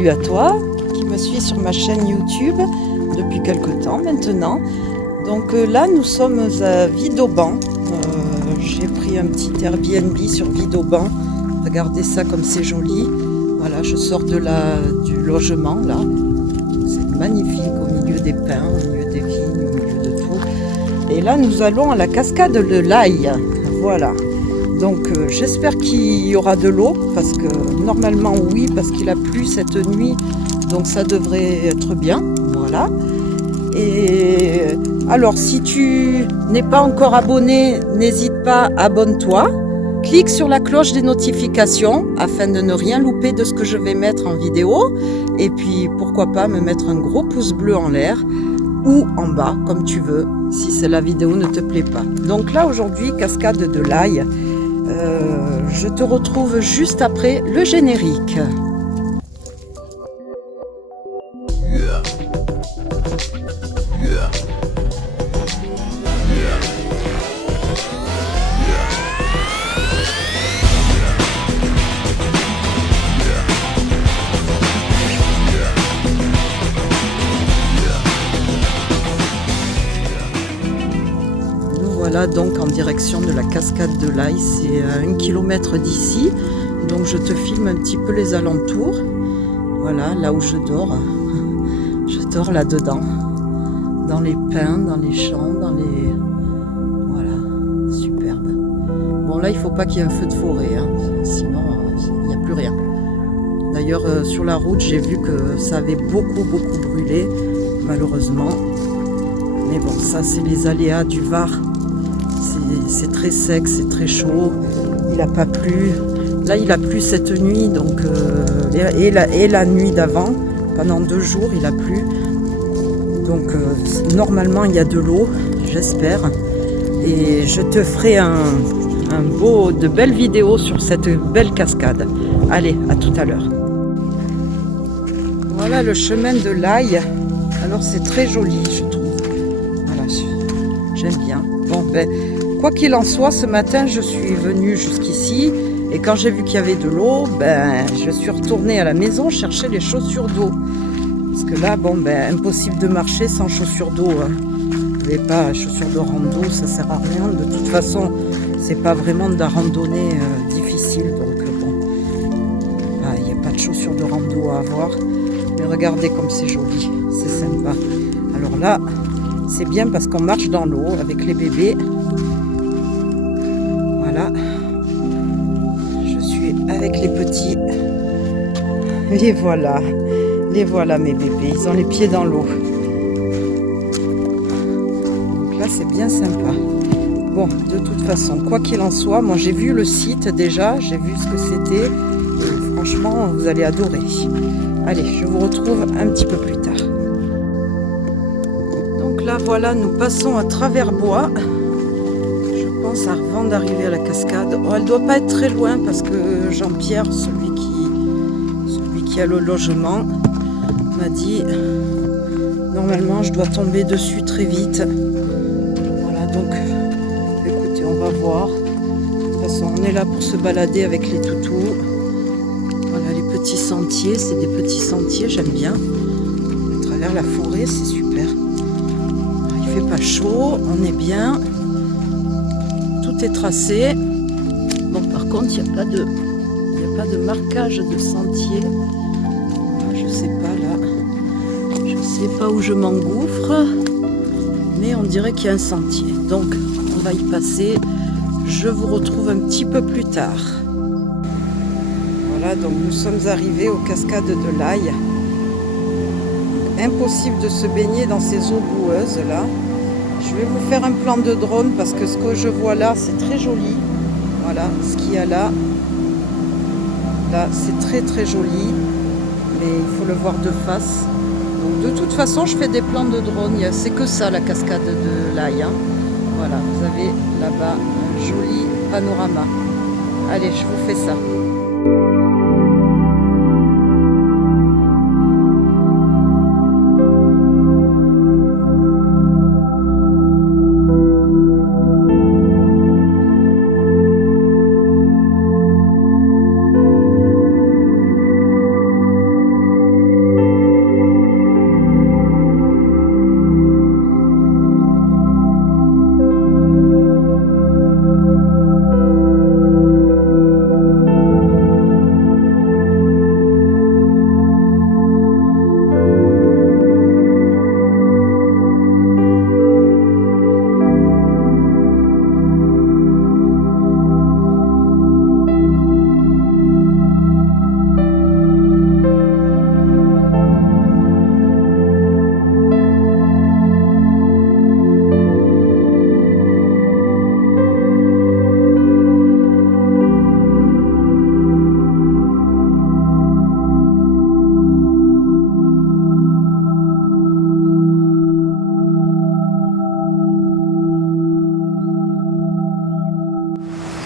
salut à toi qui me suis sur ma chaîne YouTube depuis quelque temps maintenant. Donc là nous sommes à Vidauban. J'ai pris un petit Airbnb sur Vidauban. Regardez ça comme c'est joli. Voilà, je sors du logement là. C'est magnifique au milieu des pins, au milieu des vignes, au milieu de tout. Et là nous allons à la cascade de l'Aille. Voilà. Donc j'espère qu'il y aura de l'eau, parce que normalement oui, parce qu'il a plu cette nuit, donc ça devrait être bien, voilà. Et alors si tu n'es pas encore abonné, n'hésite pas, abonne-toi. Clique sur la cloche des notifications afin de ne rien louper de ce que je vais mettre en vidéo. Et puis pourquoi pas me mettre un gros pouce bleu en l'air ou en bas, comme tu veux, si la vidéo ne te plaît pas. Donc là aujourd'hui, cascade de l'Aille. Je te retrouve juste après le générique. Voilà donc en direction de la cascade de l'Aille, c'est à 1 km d'ici, donc je te filme un petit peu les alentours. Voilà, là où je dors là-dedans, dans les pins, dans les champs, voilà, superbe. Bon là il faut pas qu'il y ait un feu de forêt, hein, sinon il n'y a plus rien. D'ailleurs sur la route j'ai vu que ça avait beaucoup brûlé, malheureusement. Mais bon, ça c'est les aléas du Var. C'est très sec, c'est très chaud, il n'a pas plu. Là, il a plu cette nuit, donc, et la nuit d'avant, pendant 2 jours, il a plu. Donc, normalement, il y a de l'eau, j'espère. Et je te ferai de belles vidéos sur cette belle cascade. Allez, à tout à l'heure. Voilà le chemin de l'Aille. Alors, c'est très joli, je trouve. Voilà, j'aime bien. Bon, ben... Quoi qu'il en soit, ce matin, je suis venue jusqu'ici et quand j'ai vu qu'il y avait de l'eau, je suis retournée à la maison chercher les chaussures d'eau. Parce que là, impossible de marcher sans chaussures d'eau. Hein. Vous n'avez pas chaussures de rando, ça sert à rien. De toute façon, c'est pas vraiment de la randonnée difficile. Donc il n'y a pas de chaussures de rando à avoir. Mais regardez comme c'est joli, c'est sympa. Alors là, c'est bien parce qu'on marche dans l'eau avec les bébés. Voilà, je suis avec les petits. Les voilà mes bébés, ils ont les pieds dans l'eau. Donc là c'est bien sympa. Bon, de toute façon, quoi qu'il en soit, moi j'ai vu le site déjà, j'ai vu ce que c'était. Et franchement, vous allez adorer. Allez, je vous retrouve un petit peu plus tard. Donc là voilà, nous passons à travers bois. Avant d'arriver à la cascade. Oh, elle ne doit pas être très loin parce que Jean-Pierre, celui qui a le logement, m'a dit normalement je dois tomber dessus très vite. Voilà, donc écoutez, on va voir. De toute façon, on est là pour se balader avec les toutous. Voilà les petits sentiers, c'est des petits sentiers, j'aime bien. À travers la forêt, c'est super. Il fait pas chaud, on est bien. Est tracé. Bon, par contre, il n'y a pas de marquage de sentier. Je sais pas là. Je sais pas où je m'engouffre, mais on dirait qu'il y a un sentier. Donc, on va y passer. Je vous retrouve un petit peu plus tard. Voilà, donc nous sommes arrivés aux cascades de l'Aille. Impossible de se baigner dans ces eaux boueuses là. Je vais vous faire un plan de drone parce que ce que je vois là, c'est très joli. Voilà, ce qu'il y a là. Là, c'est très joli. Mais il faut le voir de face. Donc de toute façon, je fais des plans de drone. C'est que ça, la cascade de l'Aille. Hein. Voilà, vous avez là-bas un joli panorama. Allez, je vous fais ça.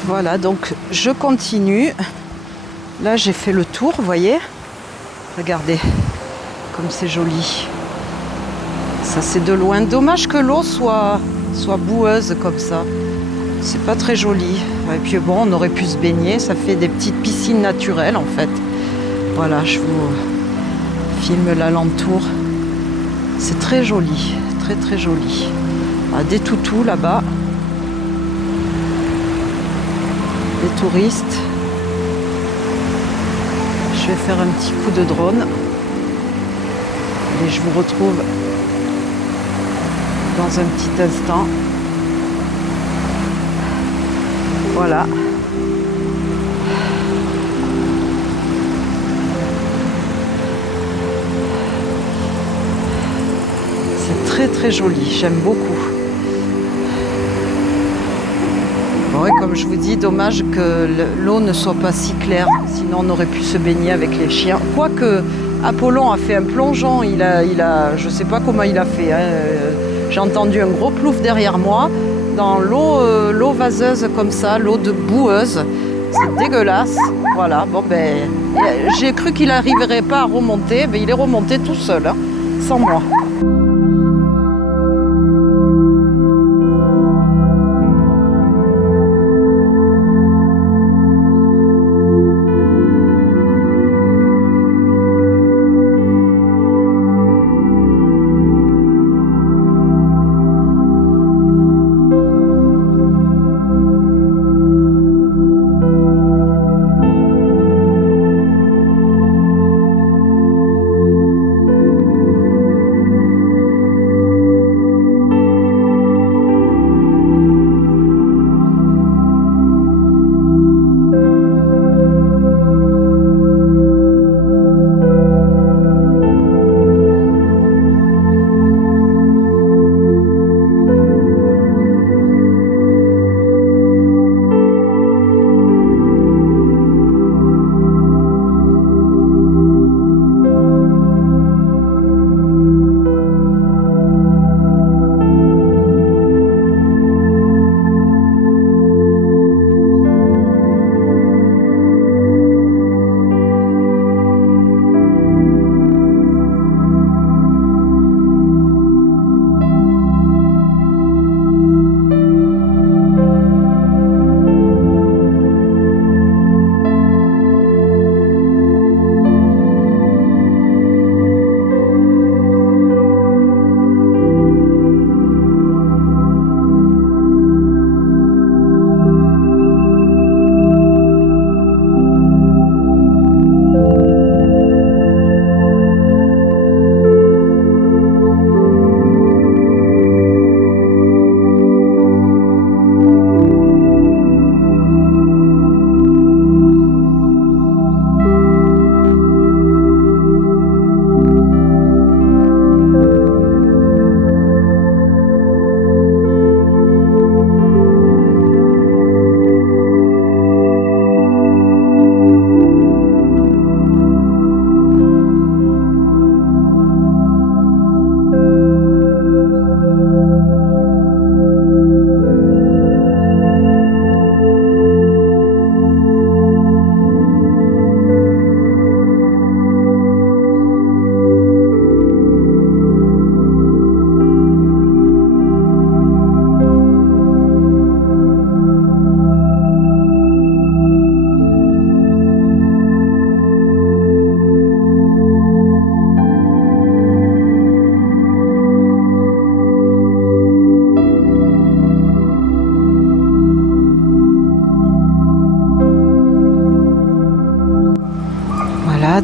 Voilà, donc je continue. Là, j'ai fait le tour, vous voyez. Regardez comme c'est joli. Ça, c'est de loin. Dommage que l'eau soit boueuse comme ça. C'est pas très joli. Et puis bon, on aurait pu se baigner. Ça fait des petites piscines naturelles, en fait. Voilà, je vous filme l'alentour. C'est très joli. Très, très joli. Ah, des toutous là-bas. Des touristes. Je vais faire un petit coup de drone et je vous retrouve dans un petit instant. Voilà. C'est très très joli, j'aime beaucoup. Ouais, comme je vous dis, dommage que l'eau ne soit pas si claire, sinon on aurait pu se baigner avec les chiens. Quoique Apollon a fait un plongeon, je ne sais pas comment il a fait. Hein. J'ai entendu un gros plouf derrière moi, dans l'eau vaseuse comme ça, l'eau de boueuse. C'est dégueulasse. Voilà, bon ben, j'ai cru qu'il n'arriverait pas à remonter, mais il est remonté tout seul, hein, sans moi.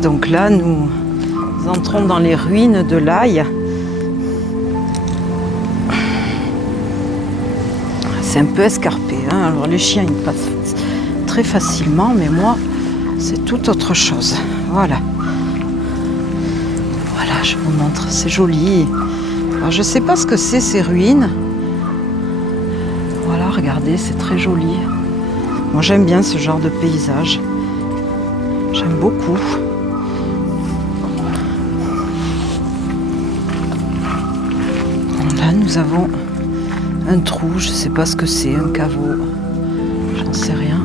Donc là, nous entrons dans les ruines de l'Aille. C'est un peu escarpé, hein. Alors les chiens, ils passent très facilement, mais moi, c'est tout autre chose. Voilà. Voilà, je vous montre, c'est joli. Alors, je ne sais pas ce que c'est, ces ruines. Voilà, regardez, c'est très joli. Moi, j'aime bien ce genre de paysage. J'aime beaucoup. Là, nous avons un trou, je ne sais pas ce que c'est, un caveau, j'en sais rien.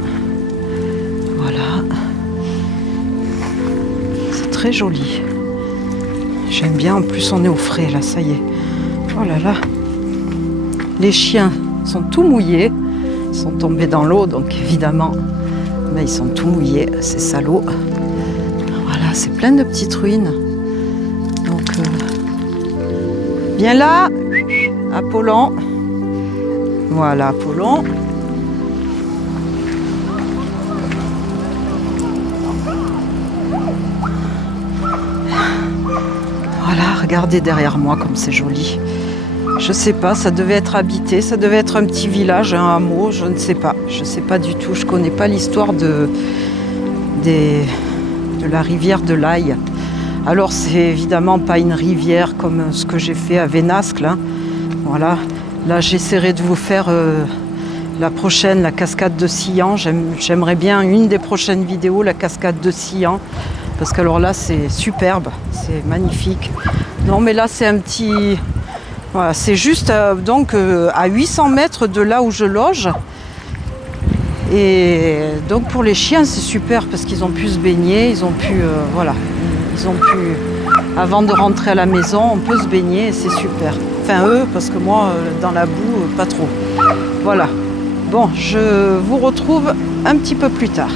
très joli. J'aime bien, en plus on est au frais là, ça y est. Oh là là. Les chiens sont tout mouillés, ils sont tombés dans l'eau, donc évidemment, ben, ils sont tout mouillés, ces salauds. Voilà, c'est plein de petites ruines. Donc, viens là, Apollon. Voilà, Apollon. Voilà, regardez derrière moi comme c'est joli. Je sais pas, ça devait être habité, ça devait être un petit village, un hameau, je ne sais pas. Je ne sais pas du tout, je connais pas l'histoire de la rivière de l'Aille. Alors c'est évidemment pas une rivière comme ce que j'ai fait à Vénasque, là. Voilà, là j'essaierai de vous faire la prochaine, la cascade de Sillan. J'aimerais bien une des prochaines vidéos, la cascade de Sillan. Parce que alors là c'est superbe, c'est magnifique. Non mais là c'est un petit... Voilà, c'est juste donc à 800 mètres de là où je loge. Et donc pour les chiens c'est super parce qu'ils ont pu se baigner, ils ont pu voilà, ils ont pu, avant de rentrer à la maison, on peut se baigner et c'est super. Enfin eux, parce que moi dans la boue pas trop. Voilà. Bon, je vous retrouve un petit peu plus tard.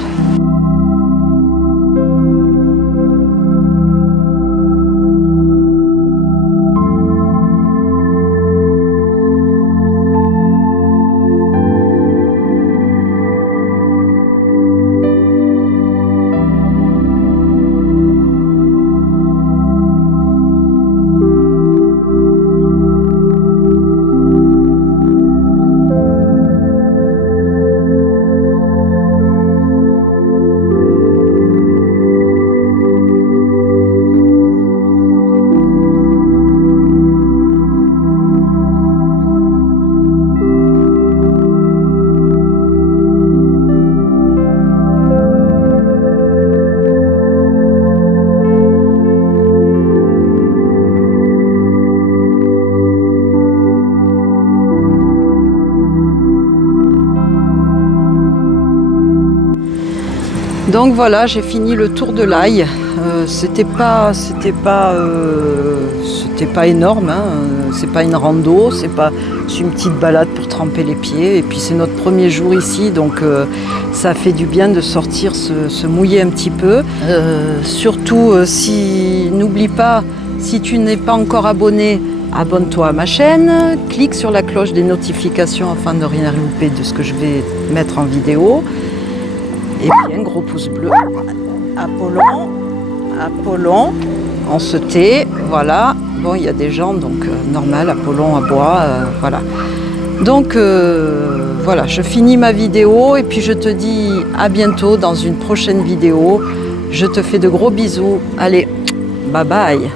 Donc voilà, j'ai fini le tour de l'Aille. C'était pas énorme, hein. C'est pas une rando, c'est une petite balade pour tremper les pieds. Et puis c'est notre premier jour ici, donc ça fait du bien de sortir, se mouiller un petit peu. Surtout, n'oublie pas, si tu n'es pas encore abonné, abonne-toi à ma chaîne, clique sur la cloche des notifications afin de rien louper de ce que je vais mettre en vidéo. Et puis un gros pouce bleu. Apollon, on se tait, voilà. Bon, il y a des gens, donc normal, Apollon aboie, voilà. Donc voilà, je finis ma vidéo et puis je te dis à bientôt dans une prochaine vidéo. Je te fais de gros bisous. Allez, bye bye.